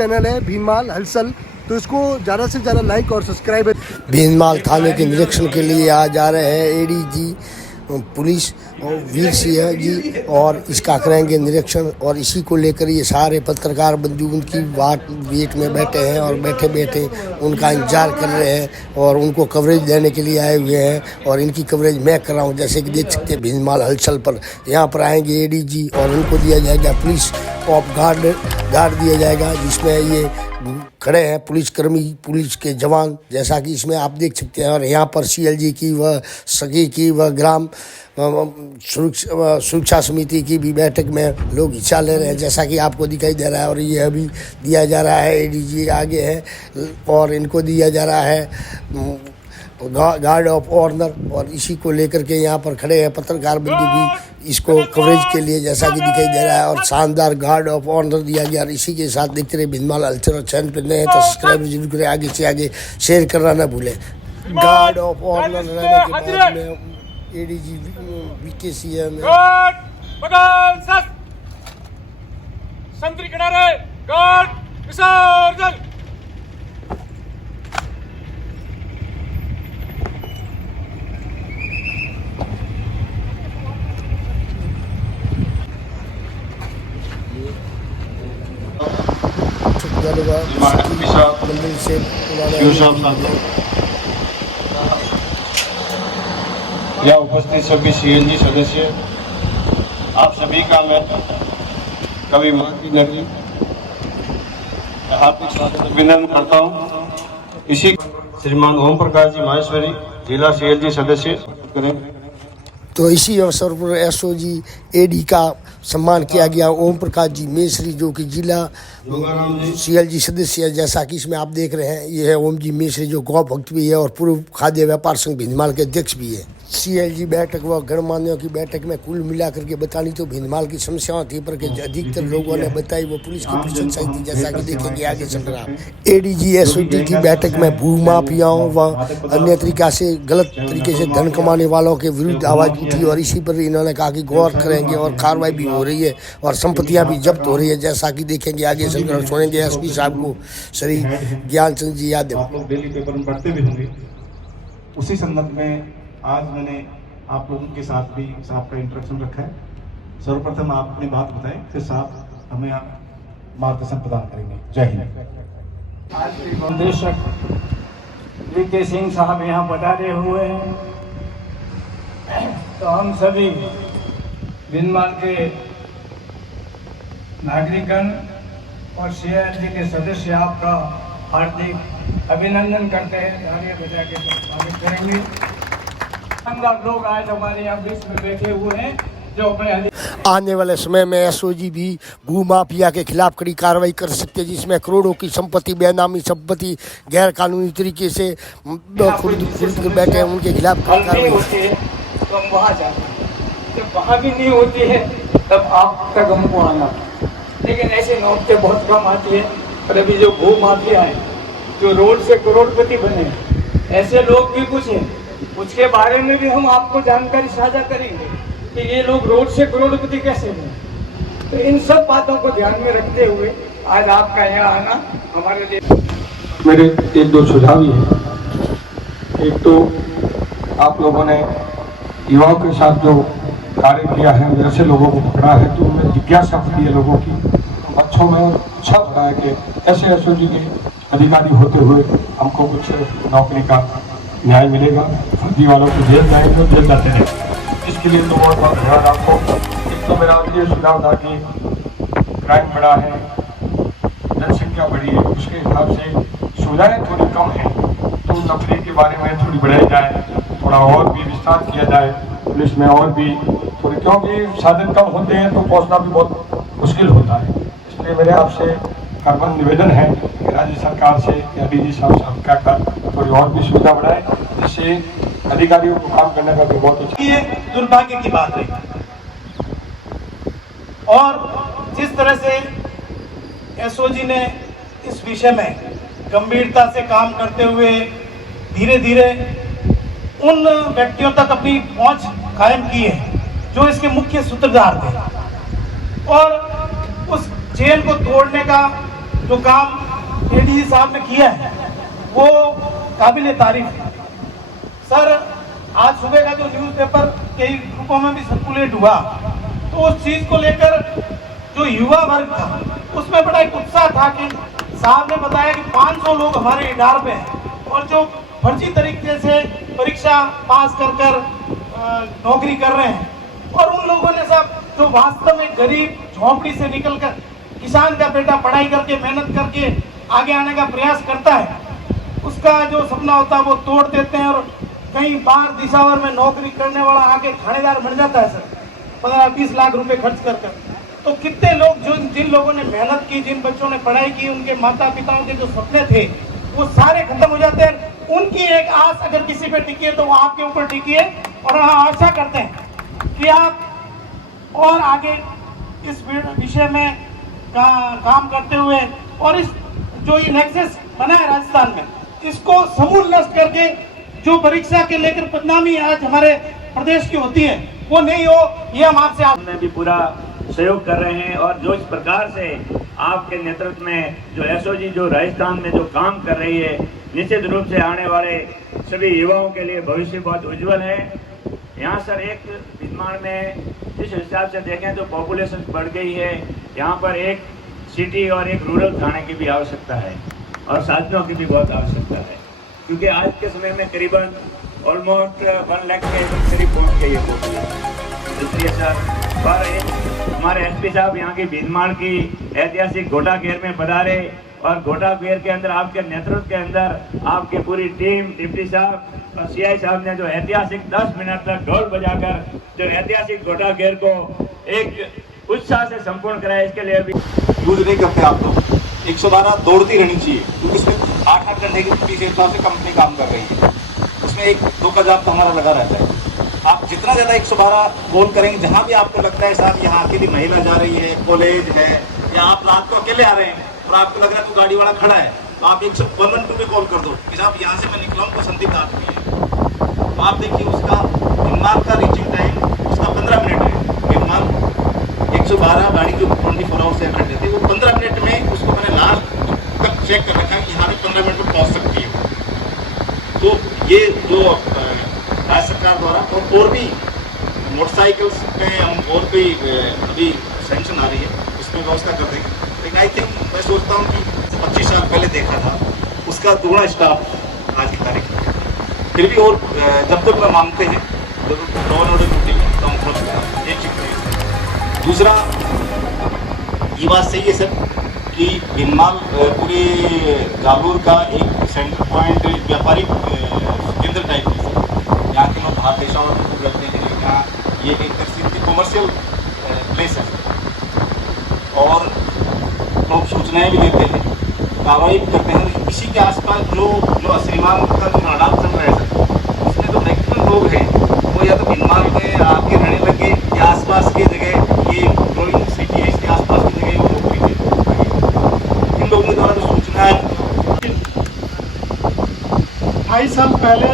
Channel है भीनमाल हलचल, तो इसको ज़्यादा से ज़्यादा लाइक और सब्सक्राइब। भीनमाल थाने के निरीक्षण के लिए आज जा रहे हैं एडीजी पुलिस और वीर सिंह जी, और इसका करेंगे निरीक्षण। और इसी को लेकर ये सारे पत्रकार बंधु उनकी वेट में बैठे हैं और बैठे बैठे उनका इंतजार कर रहे हैं और उनको कवरेज देने के लिए आए हुए हैं। और इनकी कवरेज मैं कर रहा हूँ, जैसे कि देख सकते हैं भीनमाल हलचल पर यहाँ पर आएंगे एडीजी और उनको दिया जाएगा पुलिस ऑफ गार्ड दिया जाएगा, जिसमें ये खड़े हैं पुलिसकर्मी, पुलिस के जवान, जैसा कि इसमें आप देख सकते हैं। और यहाँ पर सीएलजी की व सगी की व ग्राम सुरक्षा समिति की भी बैठक में लोग हिस्सा ले रहे हैं, जैसा कि आपको दिखाई दे रहा है। और ये अभी दिया जा रहा है, एडीजी आगे है और इनको दिया जा रहा है गार्ड ऑफ ऑनर। और इसी को लेकर के यहाँ पर खड़े हैं पत्रकार बंधु भी इसको कवरेज के लिए, जैसा कि दिखाई दे रहा है। और शानदार गार्ड ऑफ ऑनर दिया गया। और इसी के साथ देखते रहे भीनमाल हलचल। चैनल पर नए हैं तो सब्सक्राइब जरूर करें, आगे से आगे शेयर करना ना भूलें। गार्ड ऑफ ऑनर रहने के बाद में एडीजी वीकेसीएम संतरी किनारे गार्ड विसर्जन। मंदिर से या उपस्थित सभी सीएलजी सदस्य, आप सभी का मैं कवि महाकी नगरी हार्दिक स्वागत अभिनंदन करता हूँ। इसी श्रीमान ओम प्रकाश जी माहेश्वरी, जिला सीएलजी सदस्य करें। तो इसी अवसर पर एसओजी एडी का सम्मान किया गया। ओम प्रकाश जी मेसरी जो कि जिला सीएलजी सदस्य है, जैसा कि इसमें आप देख रहे हैं। ये है ओम जी मेसरी जो गौ भक्त भी है और पूर्व खाद्य व्यापार संघ भीनमाल के अध्यक्ष भी है। सीएलजी बैठक व गणमान्यों की बैठक में कुल मिलाकर के बतानी तो भीनमाल की समस्याओं थी, पर अधिकतर लोगों ने बताई वो पुलिस की प्रशंसा थी, जैसा कि देखेंगे आगे चल रहा। एडीजी एसओजी की बैठक में भूमाफियाओं व अन्य तरीका से गलत तरीके से धन कमाने वालों के विरुद्ध आवाज उठी। और इसी पर इन्होंने कहा कि गौर करेंगे और कार्रवाई भी हो रही है और संपत्तियां भी जब्त हो रही है, जैसा कि देखेंगे आगे चलकर। सुनेंगे एसपी साहब को, श्री ज्ञान चंद जी यादव। आप लोग डेली पेपर में पढ़ते भी होंगे। उसी संदर्भ में आज मैंने आप लोगों के साथ भी साहब का इंट्रोडक्शन रखा है। सर्वप्रथम आप अपनी बात बताएं, फिर साहब हमें मार्गदर्शन प्रदान करेंगे। जय हिंद। आज के निदेशक वीके सिंह साहब यहाँ पधारे हुए हैं, तो हम सभी भीनमाल के नागरिकगण और सीएलजी के सदस्य आपका हार्दिक अभिनंदन करते हैं। तालियां बजा के स्वागत करेंगे। लोग आज हमारे यहाँ बीच में बैठे हुए हैं जो अपने आने वाले समय में एसओजी भी भूमाफिया के खिलाफ कड़ी कार्रवाई कर सकते हैं, जिसमें करोड़ों की संपत्ति, बेनामी संपत्ति गैर कानूनी तरीके से खुद कर बैठे हैं, उनके खिलाफ कार्रवाई होती है। तो हम वहाँ जाते हैं, जब वहाँ भी नहीं होती है तब आप तक हमको आना। लेकिन ऐसे नौबतें बहुत कम आती है। और अभी जो भूमाफिया है, जो रोड से करोड़पति बने, ऐसे लोग भी कुछ हैं, उसके बारे में भी हम आपको जानकारी साझा करेंगे कि ये लोग रोड से करोड़पति कैसे बने। तो इन सब बातों को ध्यान में रखते हुए आज आपका यहाँ आना हमारे लिए। मेरे एक दो सुझाव ही हैं। एक तो आप लोगों ने युवाओं के साथ जो कार्य किया है, वैसे लोगों को पकड़ा है, तो उनमें जिज्ञासा होती है लोगों की। बच्चों में अच्छा लगा है कि ऐसे एसओजी के अधिकारी होते हुए हमको कुछ नौकरी का न्याय मिलेगा। फर्जी वालों को जेल जाएंगे तो जेल जाते हैं। इसके लिए तो और बहुत ध्यान रखो। एक तो मेरा ये सुझाव था कि क्राइम बढ़ा है, जनसंख्या बढ़ी है, उसके हिसाब से सुविधाएं थोड़ी कम है, तो नौकरी के बारे में थोड़ी बढ़ाई जाए, थोड़ा और भी विस्तार किया जाए पुलिस में और भी थोड़ी, क्योंकि साधन कम होते हैं तो पहुँचना भी बहुत मुश्किल होता है। इसलिए मेरे आपसे कार्बन निवेदन है कि राज्य सरकार से या डीजी साहब का थोड़ी और भी सुविधा बढ़ाए, जिससे अधिकारियों को काम करने का भी बहुत अच्छा। ये दुर्भाग्य की बात है। और जिस तरह से एसओजी ने इस विषय में गंभीरता से काम करते हुए धीरे धीरे उन व्यक्तियों तक अपनी पहुंच कायम की है जो इसके मुख्य सूत्रधार थे, और उस चेन को तोड़ने का जो काम एडीजी साहब ने किया है वो काबिल तारीफ है। सर, आज सुबह का जो न्यूज़पेपर कई ग्रुपों में भी सर्कुलेट हुआ, तो उस चीज को लेकर जो युवा वर्ग था उसमें बड़ा एक उत्साह था कि साहब ने बताया कि 500 लोग हमारे इडार पे हैं और जो फर्जी तरीके से परीक्षा पास कर नौकरी कर रहे हैं, और उन लोगों ने सब जो वास्तव में गरीब झोंपड़ी से निकलकर किसान का बेटा पढ़ाई करके मेहनत करके आगे आने का प्रयास करता है, उसका जो सपना होता है वो तोड़ देते हैं और कहीं बाहर दिशावर में नौकरी करने वाला आके थानेदार बन जाता है सर, 15-20 लाख रुपए खर्च कर। तो कितने लोग जो जिन लोगों ने मेहनत की, जिन बच्चों ने पढ़ाई की, उनके माता पिताओं के जो सपने थे वो सारे खत्म हो जाते हैं। उनकी एक आस अगर किसी पे टिकी है तो वो आपके ऊपर टिकी है, और हम आशा करते हैं कि आप और आगे इस विषय में काम करते हुए और इस जो ये नेक्सस बना है राजस्थान में, इसको समूल नष्ट करके जो परीक्षा के लेकर बदनामी आज हमारे प्रदेश की होती है वो नहीं हो, ये हम आपसे में भी पूरा सहयोग कर रहे हैं। और जो इस प्रकार से आपके नेतृत्व में जो एसओजी जो राजस्थान में जो काम कर रही है, निश्चित रूप से आने वाले सभी युवाओं के लिए भविष्य बहुत उज्जवल है। यहाँ सर एक विद्यमान में जिस हिसाब से देखें तो पॉपुलेशन बढ़ गई है, यहाँ पर एक सिटी और एक रूरल थाने की भी आवश्यकता है और साधनों की भी बहुत आवश्यकता है, क्योंकि आज के समय में करीबन ऑलमोस्ट 1 लाख के करीब पहुँच गई है। इसलिए सर पर हमारे एसपी साहब यहाँ की भीनमाल की ऐतिहासिक घोटा घेर में पधारे, और घोटा घेर के अंदर आपके नेतृत्व के अंदर आपकी पूरी टीम, डिप्टी साहब और सीआई साहब ने जो ऐतिहासिक 10 मिनट तक ढोल बजाकर जो ऐतिहासिक घोटा घेर को एक उत्साह से संपूर्ण कराया, इसके लिए भी यूज नहीं करते आप लोग। 112 दौड़ती रहनी चाहिए, क्योंकि इसमें 8-8 घंटे की छुट्टी से हिसाब से कंपनी काम कर रही है, उसमें 1-2 का जाप तो हमारा लगा रहता है। आप जितना ज़्यादा 112 कॉल करेंगे, जहाँ भी आपको लगता है साहब यहाँ अकेली महिला जा रही है, कॉलेज है, या आप रात को अकेले आ रहे हैं और आपको लग रहा है तो गाड़ी वाला खड़ा है, तो आप 112 पे कॉल कर दो कि साहब यहाँ से मैं निकला हूँ तो संदिग्ध आदमी है। तो आप देखिए उसका भीनमाल का रीचिंग टाइम उसका 15 मिनट है। भीनमाल 112 गाड़ी जो 24 आवर्स से खड़े थे, वो 15 मिनट में उसको मैंने लास्ट तक चेक कर रखा है कि यहाँ पे 15 मिनट में पहुँच सकती है। तो ये जो राज्य सरकार द्वारा और भी मोटरसाइकिल्स में हम और भी अभी सेंक्शन आ रही है, उसमें व्यवस्था कर देंगे। लेकिन आई थिंक मैं सोचता हूँ कि 25 साल पहले देखा था उसका दुगना स्टाफ आज की तारीख में, फिर भी और जब तक मैं मांगते हैं लॉ एंड ऑर्डर ड्यूटी में तो हम ये चीज नहीं। दूसरा ये बात सही है सर कि भीनमाल पूरे जालोर का एक सेंटर पॉइंट व्यापारिक केंद्र टाइप है। यहाँ के लोग बाहर देशों में दूर रहते हैं, यहाँ ये एक तरह से कॉमर्शियल प्लेस है और लोग सूचनाएं भी देते हैं, कार्रवाई भी करते हैं। इसी के आसपास जो श्रीमान का जो नाडाप चल रहा है सर, उसमें जो मैक्सिमम लोग हैं वो या तो भीनमाल में आपके रहने लगे या आसपास की जगह, ये ग्रोइंग सिटी है इसके आसपास की जगह वो नौकरी थे। इन लोगों द्वारा जो सूचना है 28 साल पहले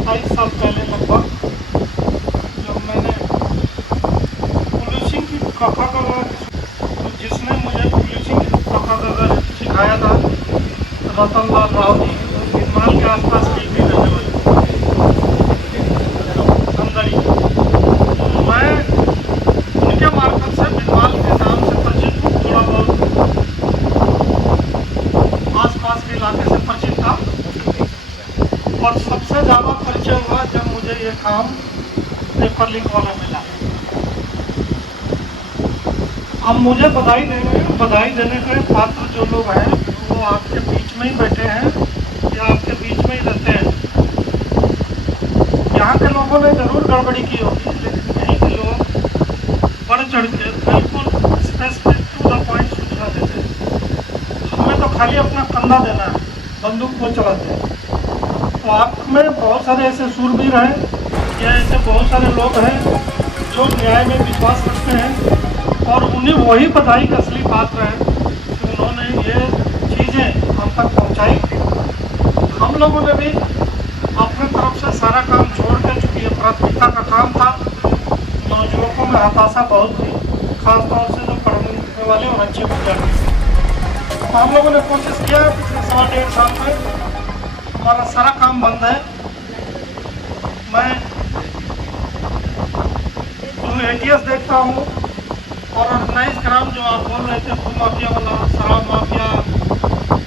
27 साल पहले लगभग जब मैंने पुलिसिंग की कथा का, तो जिसने मुझे पुलिसिंग की कथा का सिखाया था रतनलाल राव जी, भीनमाल के आसपास की भी रहने वाले अंदर ही। मैं उनके मार्फत से भीनमाल के नाम से परिचित हूँ, थोड़ा बहुत आसपास के इलाके से परिचित था, और सबसे ज़्यादा परिचय हुआ जब मुझे ये काम पेपर लिंक वाला मिला। अब मुझे बधाई देने के पात्र जो लोग हैं वो आपके बीच में ही बैठे हैं या आपके बीच में ही रहते हैं। यहाँ के लोगों ने ज़रूर गड़बड़ी की होगी, लेकिन यहीं के लोग बढ़ चढ़ के बिल्कुल स्पेसिफिक टू द पॉइंट सूचना देते हैं। हमें तो खाली अपना कंधा देना है, बंदूक को चलाते हैं। तो आप में बहुत सारे ऐसे सूरवीर हैं या ऐसे बहुत सारे लोग हैं जो न्याय में विश्वास रखते हैं, और उन्हें वही बधाई का असली पात्र है कि उन्होंने ये चीज़ें हम तक पहुंचाई। हम लोगों ने भी अपने तरफ से सारा काम छोड़ के, चूँकि ये प्राथमिकता का काम था, नौजुवकों में हताशा बहुत थी, खासतौर से जो पढ़ने वाले और अच्छे विद्यार्थी। तो हम लोगों ने कोशिश किया पिछले 1.5 साल में, हमारा सारा काम बंद है। मैं जो ATS देखता हूँ और ऑर्गेनाइज क्राइम जो आप बोल रहे थे, भू माफिया वाला, शराब माफिया,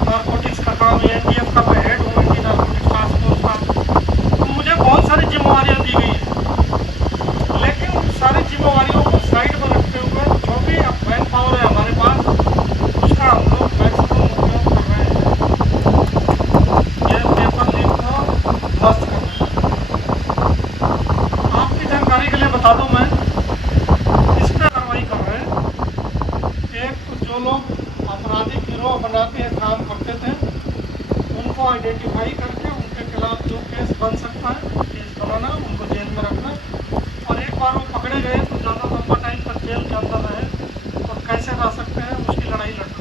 नारकोटिक्स का काम, ATF का मैं हेड हूँ, एंटी नारकोटिक्स टास्क फोर्स का। तो मुझे बहुत सारी जिम्मेवारियाँ दी गई हैं, लेकिन सारी जिम्मेवारियों को साइड में रखते हुए जो भी मैन पावर है हमारे पास, उसका हम लोग मैक्सिमम उपयोग कर रहे हैं। ये पेपर लीक को ध्वस्त कर रहे हैं। आपकी जानकारी के लिए बता दूँ, मैं इस पर कार्रवाई कर रहे हैं। एक तो जो लोग आपराधिक गिरोह बना के काम करते थे, उनको आइडेंटिफाई करके उनके खिलाफ जो केस बन सकता है, केस बनाना, उनको जेल में रखना, और एक बार वो पकड़े गए तो ज़्यादा लंबा टाइम तक जेल के अंदर रहे और कैसे रह सकते हैं, उसकी लड़ाई लड़ना।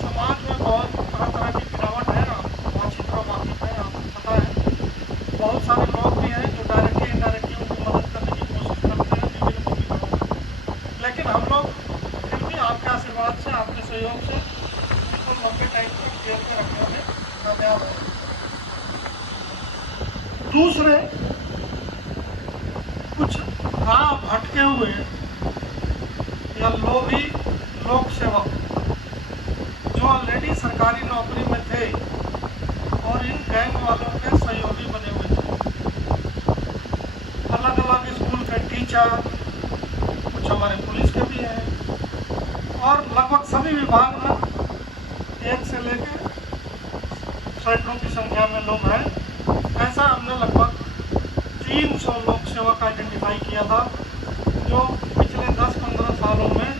समाज में बहुत तरह तरह की गिरावट है, आप अच्छी तरह वाकिफ है, आपको पता है। बहुत सारे लोग भी हैं जो डायरेक्टली इनडायरेक्टली उनकी मदद करने की कोशिश करते हैं विभिन्न भूमिकाओं में, लेकिन हम लोग फिर भी आपके आशीर्वाद से, आपके सहयोग से इसको लंबे टाइम तक जेल में रखने में कामयाब है। दूसरे कुछ राह भटके हुए या लोभी लोक सेवक जो ऑलरेडी सरकारी नौकरी में थे और इन गैंग वालों के सहयोगी बने हुए थे। अलग अलग स्कूल के टीचर, कुछ हमारे पुलिस के भी हैं, और लगभग सभी विभाग में 1 से लेकर सैकड़ों की संख्या में लोग हैं। ऐसा हमने लगभग 300 लोक सेवक आइडेंटिफाई किया था, जो पिछले 10-15 सालों में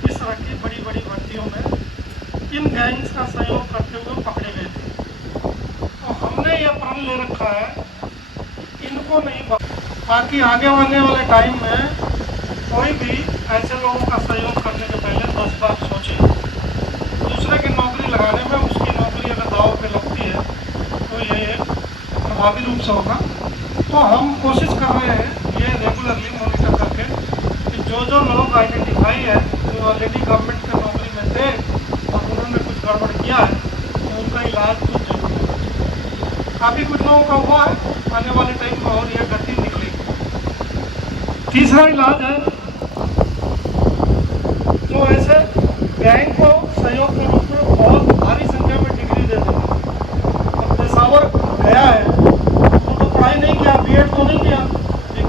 इस तरह की बड़ी बड़ी भर्तियों में इन गैंग्स का सहयोग करते हुए पकड़े गए थे। तो हमने ये प्रण ले रखा है, इनको नहीं, ताकि आगे आने वाले टाइम में कोई भी ऐसे लोगों का सहयोग करने के पहले 10 बार सोचे। दूसरे की नौकरी लगाने में उसकी नौकरी अगर दाव पे लगती है तो ये प्रभावी रूप से होगा। तो हम कोशिश कर रहे हैं ये रेगुलरली मॉनिटर करके कि जो लोग आइडेंटिफाई है, जो ऑलरेडी गवर्नमेंट के नौकरी में थे और उन्होंने कुछ गड़बड़ किया है, तो उनका इलाज कुछ जरूर है। काफ़ी कुछ लोगों का हुआ है, आने वाले टाइम में और यह गति निकलेगी। तीसरा इलाज है जो ऐसे गैंग को सहयोग के रूप में बहुत भारी संख्या में डिग्री दे देते हैं। अब पेशावर गया है, तो पढ़ाई नहीं किया, B.Ed तो नहीं किया,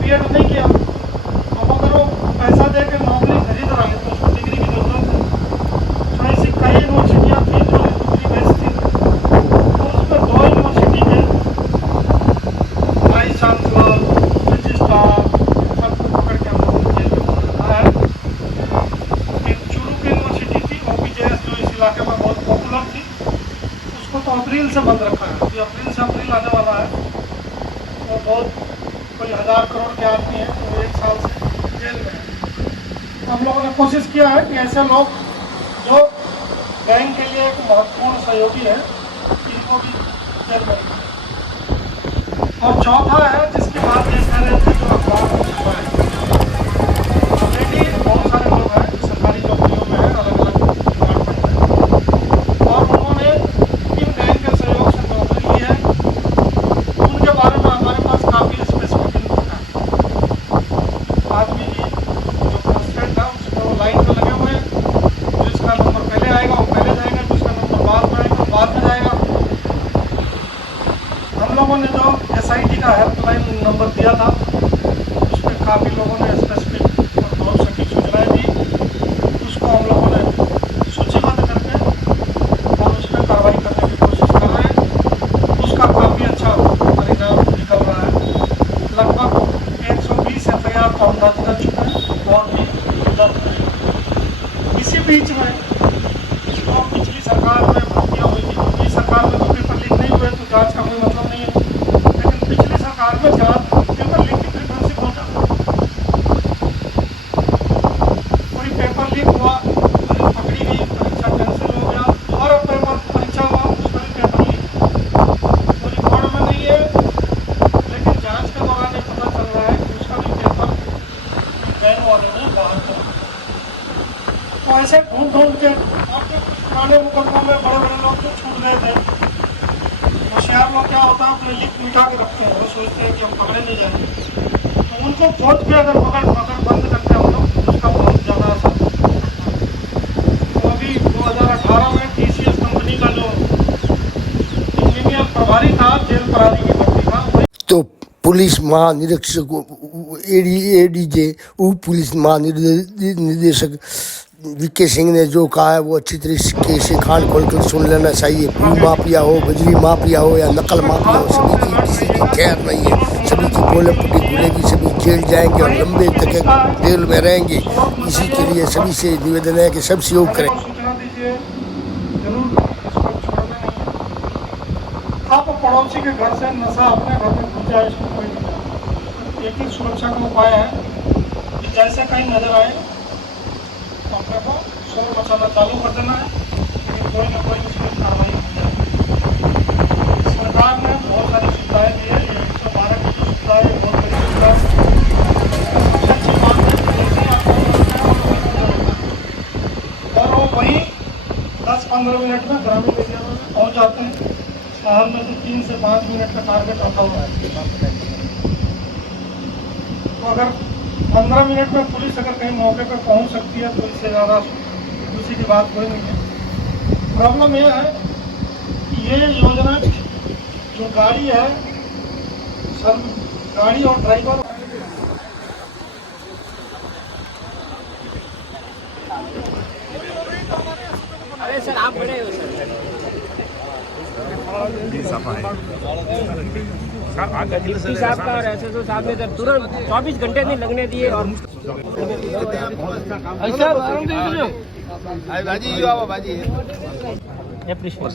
B.Ed नहीं किया, अब अगर वो पैसा दे के नौकरी खरीद रहा है तो उसको डिग्री की जरूरत है। तो ऐसी कई यूनिवर्सिटियाँ थी जो डिग्री बेस्ड थी, तो उसमें 2 यूनिवर्सिटी के वाइस चांसलर, रजिस्ट्रार सबको पकड़ के हम लोगों ने जेल में रखा है। एक चूरू की यूनिवर्सिटी थी, OPJS, जो इस इलाके में बहुत पॉपुलर थी, उसको तो अप्रैल से बंद रखा है। अभी अप्रैल से अप्रैल आने वाला है, वो बहुत कोई 1000 करोड़ के आदमी है, तो 1 साल से जेल में है। हम लोगों ने कोशिश किया है कि ऐसे लोग जो गैंग के लिए एक महत्वपूर्ण सहयोगी है, इनको भी जेल में रखें। और चौथा है, जिसकी बात ये कह रहे थे, जो अखबार में छपा है, ऑलरेडी बहुत सारे लोग हैं सरकारी नौकरियों में हैं, अलग अलग डिपार्टमेंट में, और उन्होंने इन गैंग के सहयोग से नौकरी ली है। उनके बारे में हमारे पास काफ़ी स्पेसिफिक इनपुट है। आदमी की जो प्रेसिडेंट है उसमें वो लाइन में लगे हुए हैं, जिसका नंबर पहले आएगा वो पहले जाएगा, जिसका नंबर बाद में आएगा बाद में जाएगा। हम लोगों ने जो SIT का हेल्पलाइन नंबर दिया था, उसमें काफ़ी लोगों ने स्पेसिफिक और बहुत सटीक सूचनाएँ दी। उसको हम लोगों ने सूचीबद्ध करके और उस पर कार्रवाई करने की कोशिश कर रहे हैं। उसका काफ़ी अच्छा परिणाम निकल रहा है। लगभग 120 FIR को हम दर्ज कर चुके हैं और भी दर्ज करेंगे। इसी बीच में जो पिछली सरकार में भर्तियाँ हुई थी, पिछली सरकार में तो पेपर लीक नहीं हुए तो जांच का कोई मतलब नहीं है, लेकिन पिछली सरकार में जांच पेपर लीक की फ्रीक्वेंसी बहुत ज़्यादा। कोई पेपर लीक हुआ, पकड़ी गई, परीक्षा कैंसिल हो गया, और पेपर परीक्षा हुआ, उसका भी पेपर लीक। तो रिकॉर्ड में नहीं है, लेकिन जांच के दौरान ये पता चल रहा है कि उसका भी पेपर गैंग वालों ने बाहर कर ऐसे ढूंढ के आपके कुछ पुराने मुकदमों में बड़े बड़े लोग तो छूट गए थे। होशियार लोग क्या होता है अपने लिप मिटा के रखते हैं, वो सोचते हैं कि हम पकड़े नहीं जाएंगे, तो उनको खोज के अगर पकड़ बंद करते हैं हम लोग, उसका बहुत ज़्यादा असर। तो अभी 2018 में TCS कंपनी का जो इंजीनियर प्रभारी था जेल प्रभारी की भर्ती का, तो पुलिस महानिरीक्षक एडीजे उप पुलिस महानिदेशक वीके सिंह ने जो कहा है वो अच्छी तरीके से कान खोलकर सुन लेना चाहिए। भू माफिया हो, बजरी माफिया हो या नकल माफिया हो, सभी की किसी की खैर नहीं है। सभी की पोलम पट्टी खुलेगी, सभी जेल जाएंगे और लंबे तक जेल में रहेंगे। इसी के लिए सभी से निवेदन है कि सब सहयोग करें। सूचना दीजिए, जरूर इसको छोड़ना नहीं है। आप पड़ोसी के घर से नशा अपने घर में घुस जाए, इसको कोई नहीं जाए। एक ही सुरक्षा का उपाय है कि जैसे कहीं नजर आए तो अपने को शोर मचाना चालू कर देना है, लेकिन कोई ना कोई उसमें कार्रवाई हो जाएगी। सरकार ने बहुत सारी सुविधाएं दी है, 112 की जो सुविधा है बहुत बड़ी सुविधा है। सबसे अच्छी बात है कि जैसे आपको और वो वहीं 10-15 मिनट में ग्रामीण एरिया में पहुंच जाते हैं। शहर में तो 3 से 5 मिनट का टारगेट रखा हुआ है। तो अगर 15 मिनट में पुलिस अगर कहीं मौके पर पहुंच सकती है तो इससे ज़्यादा खुशी की बात कोई नहीं है। प्रॉब्लम यह है कि ये योजना जो गाड़ी है, सर गाड़ी और ड्राइवर अरे सर आप बड़े हो सर। डिप्टी साहब का और SSO साहब ने सर तुरंत 24 घंटे नहीं लगने दिए और